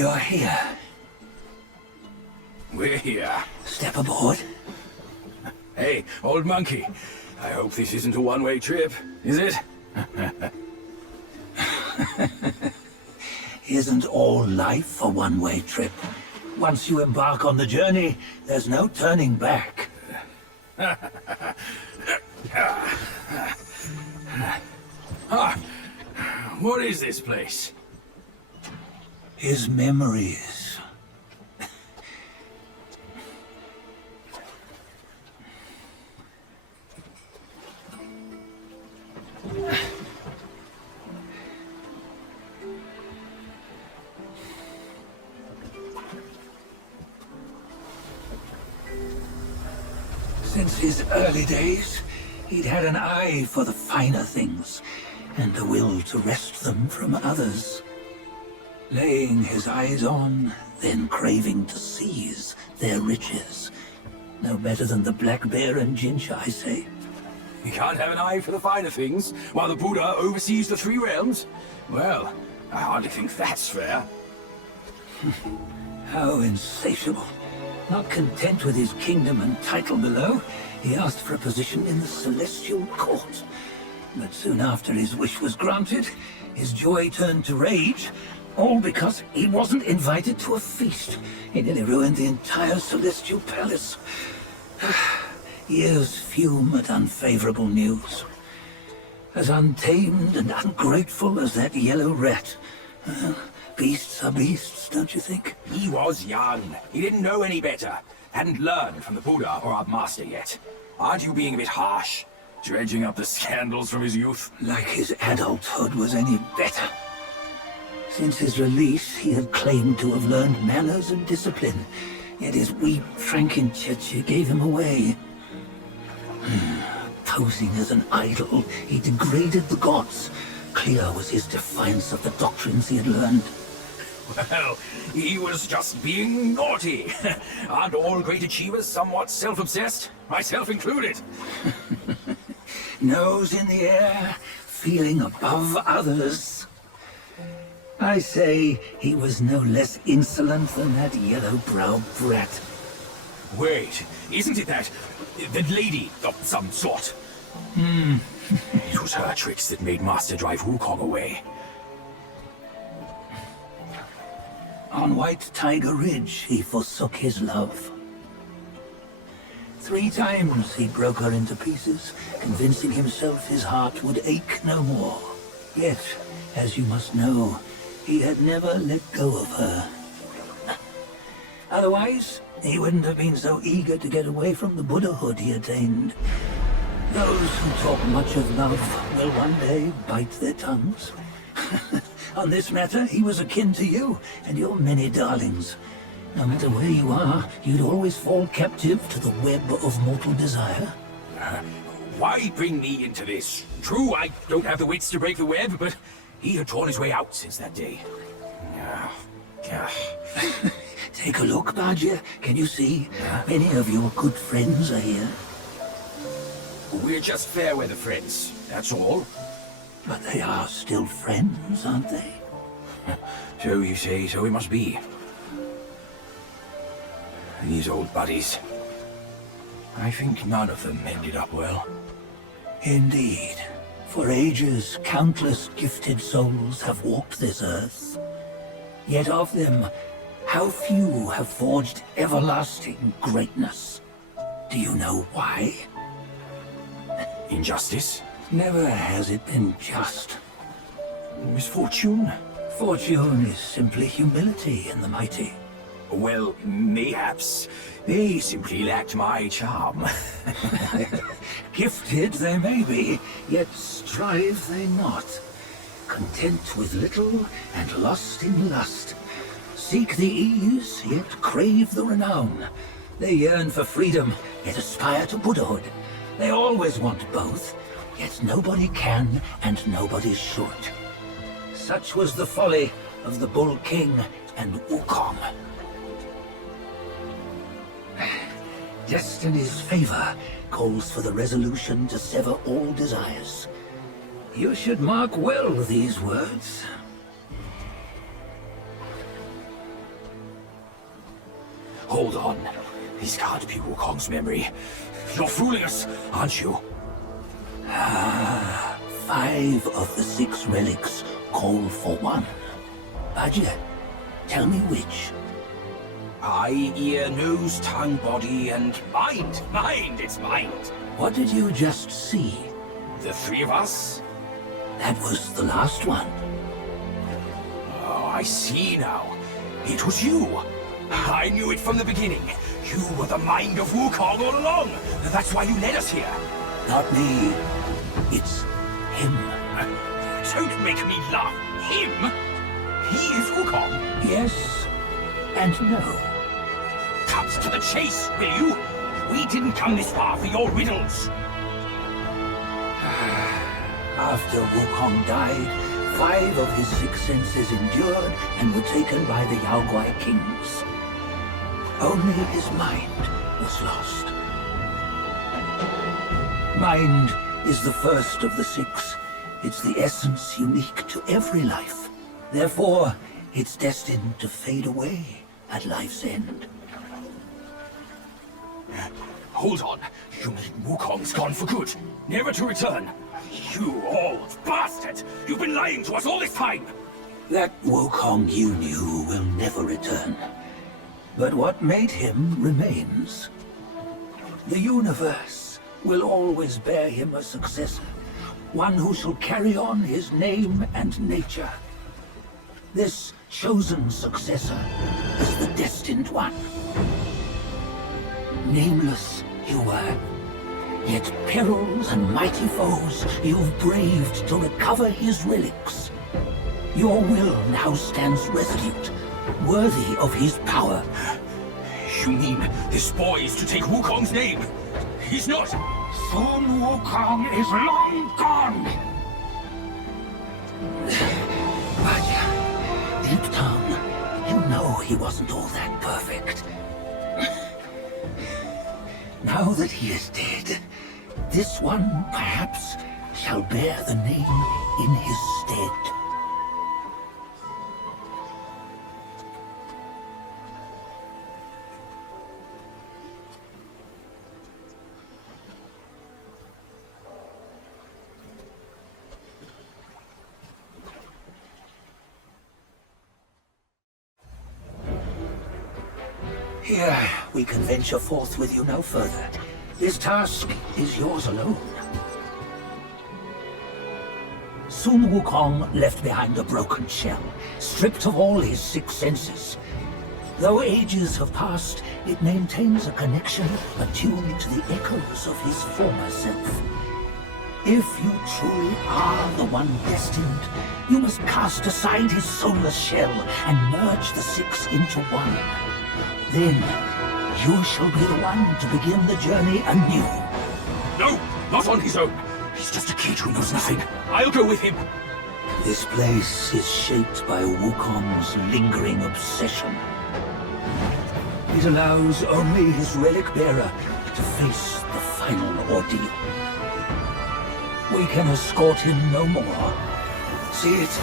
You're here. We're here. Step aboard. Hey, old monkey. I hope this isn't a one-way trip, is it? Isn't all life a one-way trip? Once you embark on the journey, there's no turning back. What is this place? His memories. Since his early days, he'd had an eye for the finer things, and the will to wrest them from others. Laying his eyes on, then craving to seize their riches. No better than the black bear and Jincha, I say. You can't have an eye for the finer things, while the Buddha oversees the three realms? Well, I hardly think that's fair. How insatiable. Not content with his kingdom and title below, he asked for a position in the Celestial Court. But soon after his wish was granted, his joy turned to rage, all because he wasn't invited to a feast. He nearly ruined the entire Celestial Palace. Years fume at unfavorable news. As untamed and ungrateful as that yellow rat. Beasts are beasts, don't you think? He was young. He didn't know any better. Hadn't learned from the Buddha or our master yet. Aren't you being a bit harsh? Dredging up the scandals from his youth? Like his adulthood was any better. Since his release, he had claimed to have learned manners and discipline. Yet his weak Frankenchurch gave him away. Posing as an idol, he degraded the gods. Clear was his defiance of the doctrines he had learned. Well, he was just being naughty. Aren't all great achievers somewhat self-obsessed? Myself included. Nose in the air, feeling above others. I say he was no less insolent than that yellow-browed brat. Wait, isn't it that lady of some sort? It was her tricks that made Master drive Wukong away. On White Tiger Ridge, he forsook his love. 3 times he broke her into pieces, convincing himself his heart would ache no more. Yet, as you must know, he had never let go of her. Otherwise, he wouldn't have been so eager to get away from the Buddhahood he attained. Those who talk much of love will one day bite their tongues. On this matter, he was akin to you and your many darlings. No matter where you are, you'd always fall captive to the web of mortal desire. Why bring me into this? True, I don't have the wits to break the web, but he had torn his way out since that day. Take a look, Bajia. Can you see? Many of your good friends are here. We're just fair weather friends, that's all. But they are still friends, aren't they? So you say, so it must be. These old buddies. I think none of them ended up well. Indeed. For ages, countless gifted souls have walked this earth. Yet of them, how few have forged everlasting greatness? Do you know why? Injustice? Never has it been just. Misfortune? Fortune is simply humility in the mighty. Well, mayhaps. They simply lacked my charm. Gifted they may be, yet strive they not. Content with little and lost in lust. Seek the ease, yet crave the renown. They yearn for freedom, yet aspire to Buddhahood. They always want both, yet nobody can and nobody should. Such was the folly of the Bull King and Wukong. Destiny's favor calls for the resolution to sever all desires. You should mark well these words. Hold on. This can't be Wukong's memory. You're fooling us, aren't you? 5 of the 6 relics call for one. Badger, tell me which. Eye, ear, nose, tongue, body, and mind. Mind, it's mind. What did you just see? The 3 of us? That was the last one. Oh, I see now. It was you. I knew it from the beginning. You were the mind of Wukong all along. That's why you led us here. Not me. It's him. Don't make me laugh. Him? He is Wukong. Yes and no. Cut to the chase, will you? We didn't come this far for your riddles. After Wukong died, 5 of his 6 senses endured and were taken by the Yaoguai kings. Only his mind was lost. Mind is the first of the 6. It's the essence unique to every life. Therefore, it's destined to fade away at life's end. Hold on. You mean Wukong's gone for good? Never to return? You old bastard! You've been lying to us all this time! That Wukong you knew will never return. But what made him remains. The universe will always bear him a successor. One who shall carry on his name and nature. This chosen successor is the destined one. Nameless you were, yet perils and mighty foes you've braved to recover his relics. Your will now stands resolute, worthy of his power. You mean this boy is to take Wukong's name? He's not! Sun Wukong is long gone! But deep down, you know he wasn't all that perfect. Now that he is dead, this one, perhaps, shall bear the name in his stead. Here, we can venture forth with you no further. This task is yours alone. Sun Wukong left behind a broken shell, stripped of all his 6 senses. Though ages have passed, it maintains a connection attuned to the echoes of his former self. If you truly are the one destined, you must cast aside his soulless shell and merge the 6 into one. Then, you shall be the one to begin the journey anew. No, not on his own. He's just a kid who knows nothing. I'll go with him. This place is shaped by Wukong's lingering obsession. It allows only his relic bearer to face the final ordeal. We can escort him no more. See it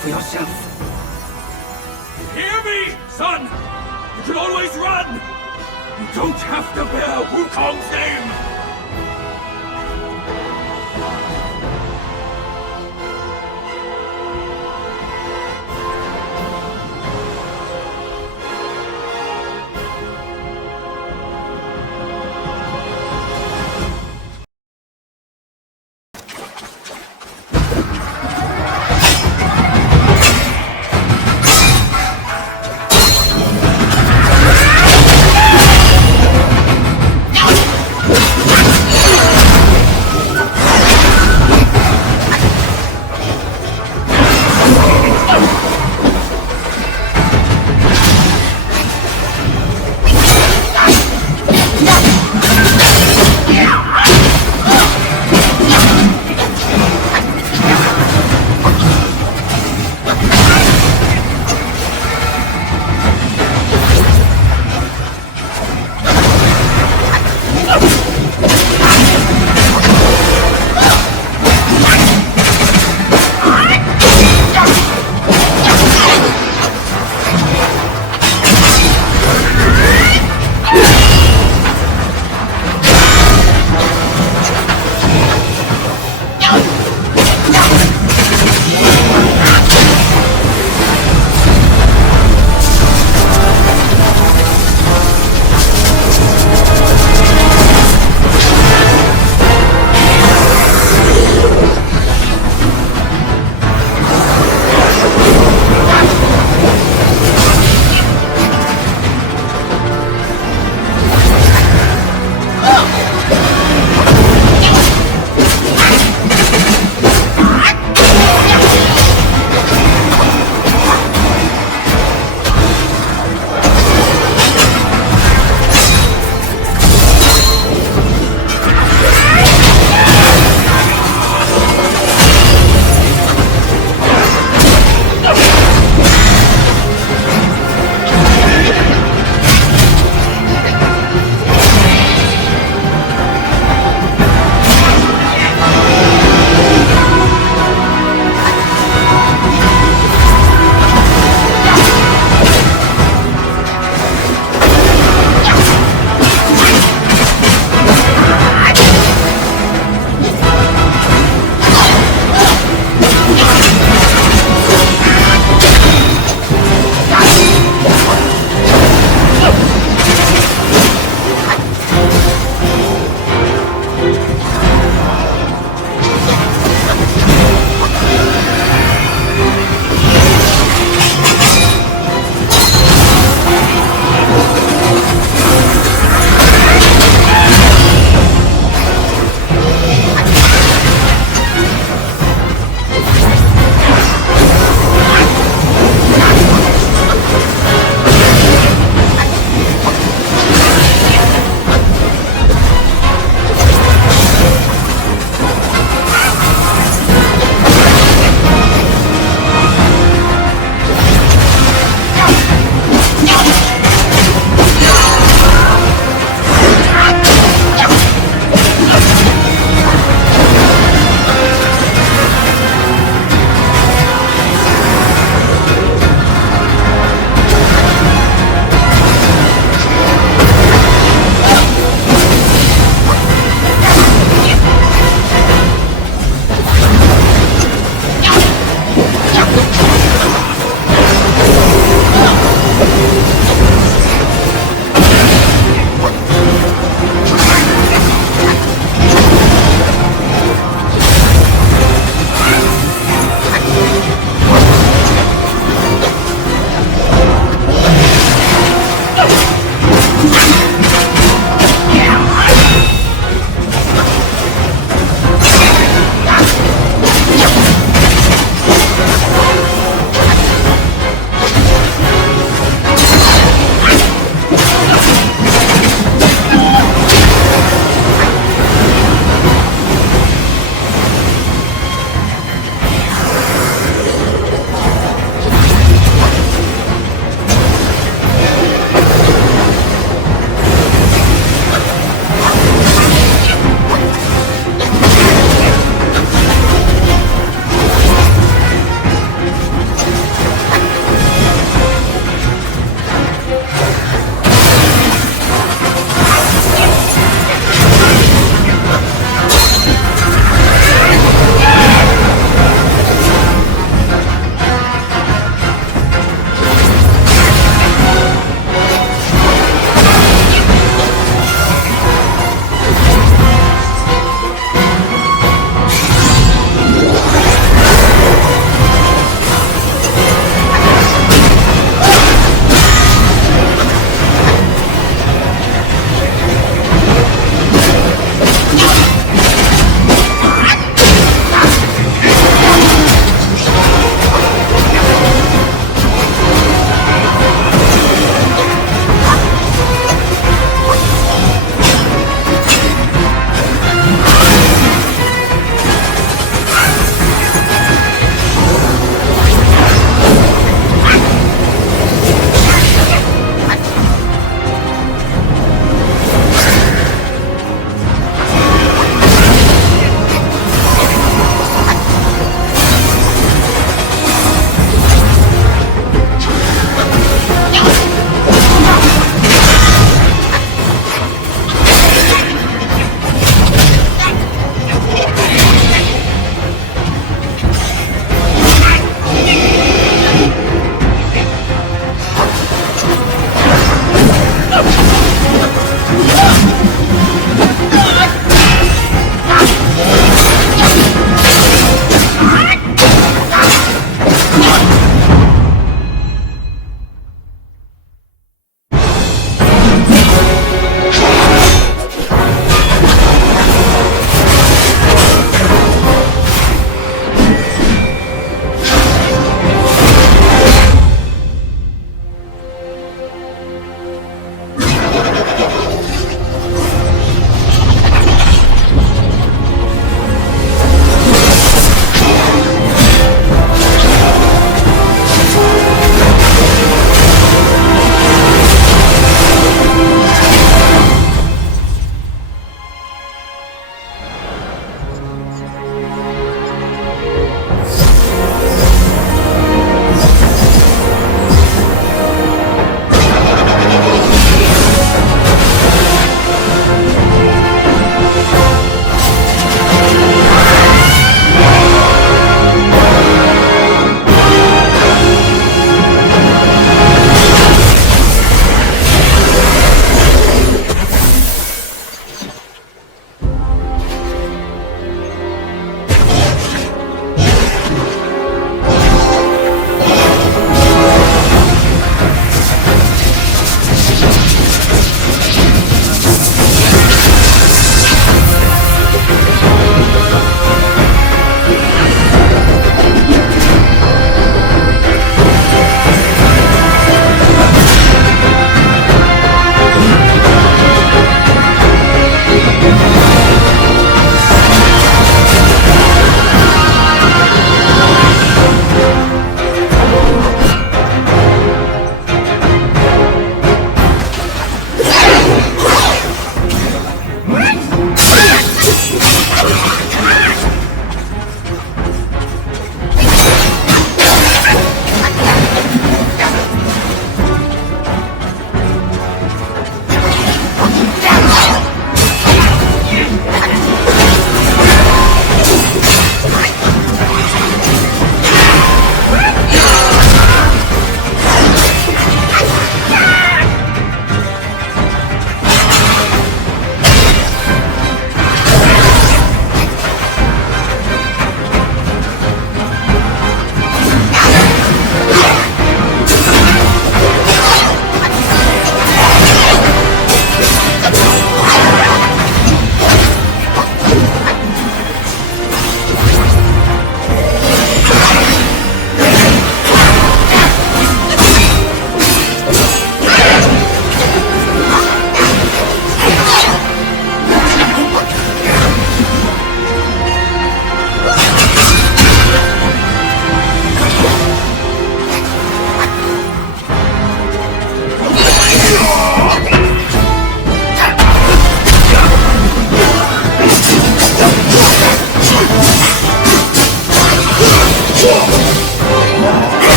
for yourself. Hear me, son! You can always run! You don't have to bear Wukong's name!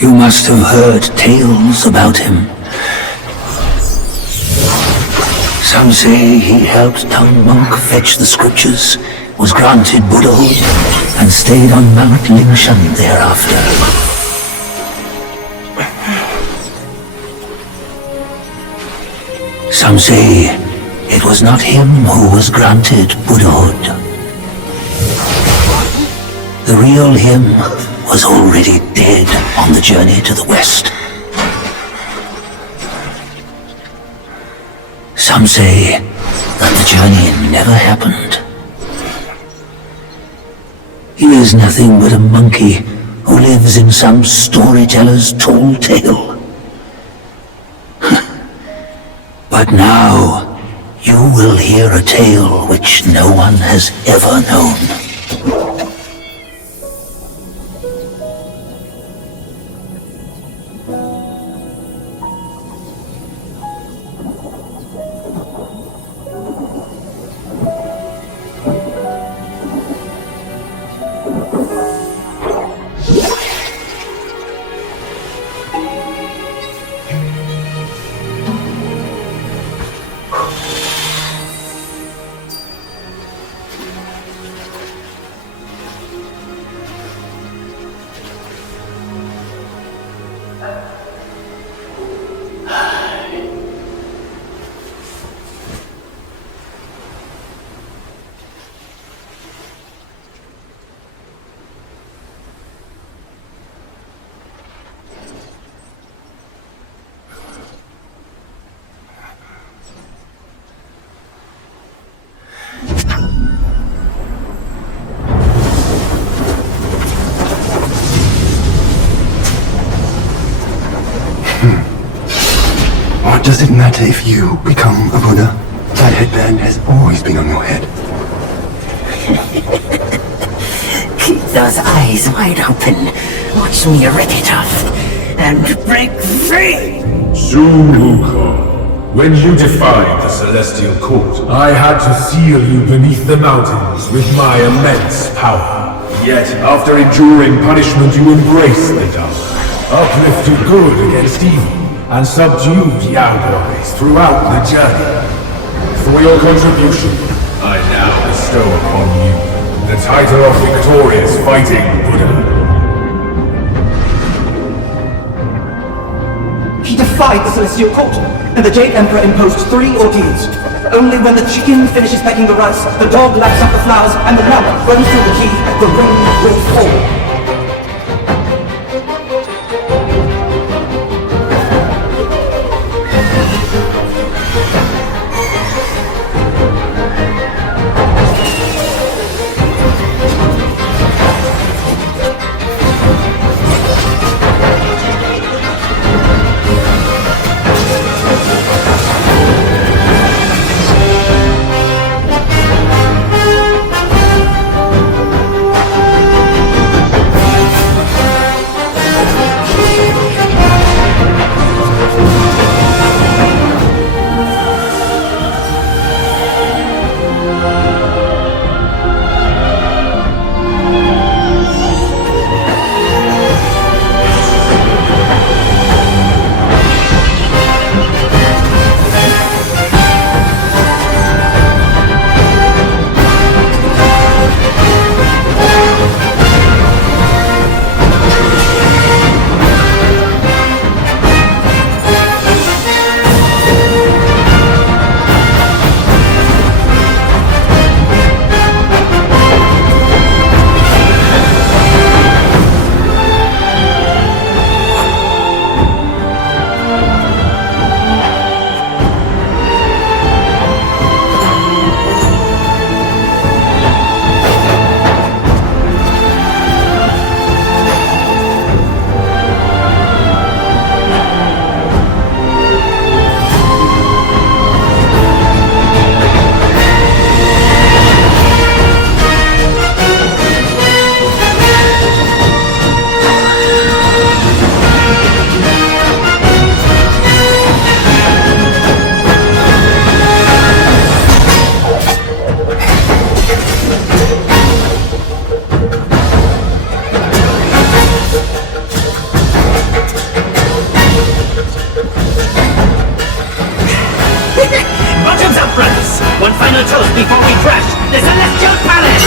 You must have heard tales about him. Some say he helped Tung Monk fetch the scriptures, was granted Buddhahood, and stayed on Mount Lingshan thereafter. Some say it was not him who was granted Buddhahood. The real him was already dead on the journey to the west. Some say that the journey never happened. He is nothing but a monkey who lives in some storyteller's tall tale. But now, you will hear a tale which no one has ever known. What does it matter if you become a Buddha? That headband has always been on your head. Keep those eyes wide open. Watch me rip it off and break free! Wukong, when you defied the Celestial Court, I had to seal you beneath the mountains with my immense power. Yet, after enduring punishment, you embraced the dark, uplifted good against evil, and subdued Yao boys throughout the journey. For your contribution, I now bestow upon you the title of Victorious Fighting Buddha. He defied the Celestial Court, and the Jade Emperor imposed 3 ordeals. Only when the chicken finishes pecking the rice, the dog laps up the flowers, and the lamp runs through the key, the rain will fall. the Celestial Palace!